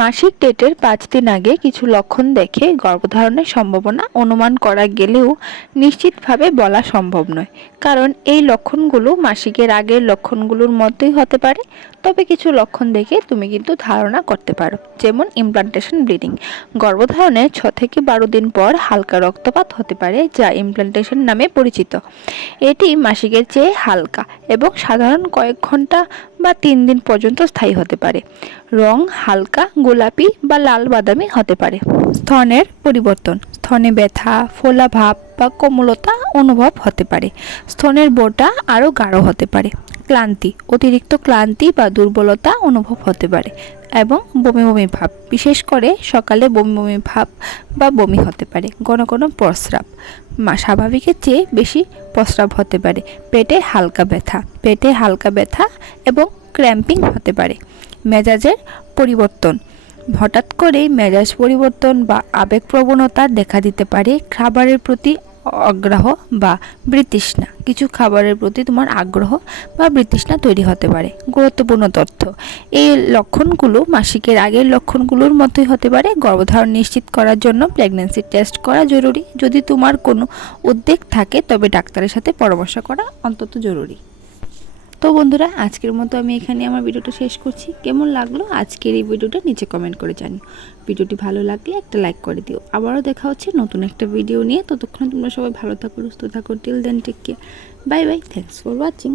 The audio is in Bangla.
মাসিক ডেটের পাঁচ দিন আগে কিছু লক্ষণ দেখে গর্ভধারণের সম্ভাবনা অনুমান করা গেলেও নিশ্চিতভাবে বলা সম্ভব নয়। কারণ এই লক্ষণগুলো মাসিকের আগের লক্ষণগুলোর মতোই হতে পারে। তবে কিছু লক্ষণ দেখে তুমি কিন্তু ধারণা করতে পারো। যেমন ইমপ্লান্টেশন ব্লিডিং গর্ভধারণের ছ থেকে বারো দিন পর হালকা রক্তপাত হতে পারে, যা ইমপ্লান্টেশন নামে পরিচিত। এটি মাসিকের চেয়ে হালকা এবং সাধারণ কয়েক ঘণ্টা বা তিন দিন পর্যন্ত স্থায়ী হতে পারে। রং হালকা, গোলাপি বা লাল বাদামি হতে পারে। স্তনের পরিবর্তন। স্থনে ব্যথা, ফোলা ভাব বা কোমলতা অনুভব হতে পারে। স্তনের বোটা আরও গাঢ় হতে পারে। ক্লান্তি, অতিরিক্ত ক্লান্তি বা দুর্বলতা অনুভব হতে পারে এবং বমি বমি ভাব, বিশেষ করে সকালে বমি বমি ভাব বা বমি হতে পারে, ঘন ঘন প্রস্রাব। মা স্বাভাবিকের চেয়ে বেশি প্রস্রাব হতে পারে, পেটে হালকা ব্যথা, পেটে হালকা ব্যথা এবং ক্র্যাম্পিং হতে পারে। মেজাজের পরিবর্তন, হঠাৎ করেই মেজাজ পরিবর্তন বা আবেগ প্রবণতা দেখা দিতে পারে, খাবারের প্রতি আগ্রহ বা বৃতৃষ্ণা। কিছু খাবারের প্রতি তোমার আগ্রহ বা বৃতৃষ্ণা তৈরি হতে পারে। গুরুত্বপূর্ণ তথ্য। এই লক্ষণগুলো মাসিকের আগের লক্ষণগুলোর মতোই হতে পারে। গর্ভধারণ নিশ্চিত করার জন্য প্রেগন্যান্সি টেস্ট করা জরুরি। যদি তোমার কোনো উদ্বেগ থাকে, তবে ডাক্তারের সাথে পরামর্শ করা অন্তত জরুরি। তো বন্ধুরা, আজকের মতো আমি এখানে আমার ভিডিওটা শেষ করছি। কেমন লাগল আজকের এই ভিডিওটা নিচে কমেন্ট করে জানিও। ভিডিওটি ভালো লাগলে একটা লাইক করে দিও। আবারও দেখা হচ্ছে নতুন একটা ভিডিও নিয়ে। ততক্ষণ তোমরা সবাই ভালো থাকো, সুস্থ থাকো। Till then take care bye bye thanks for watching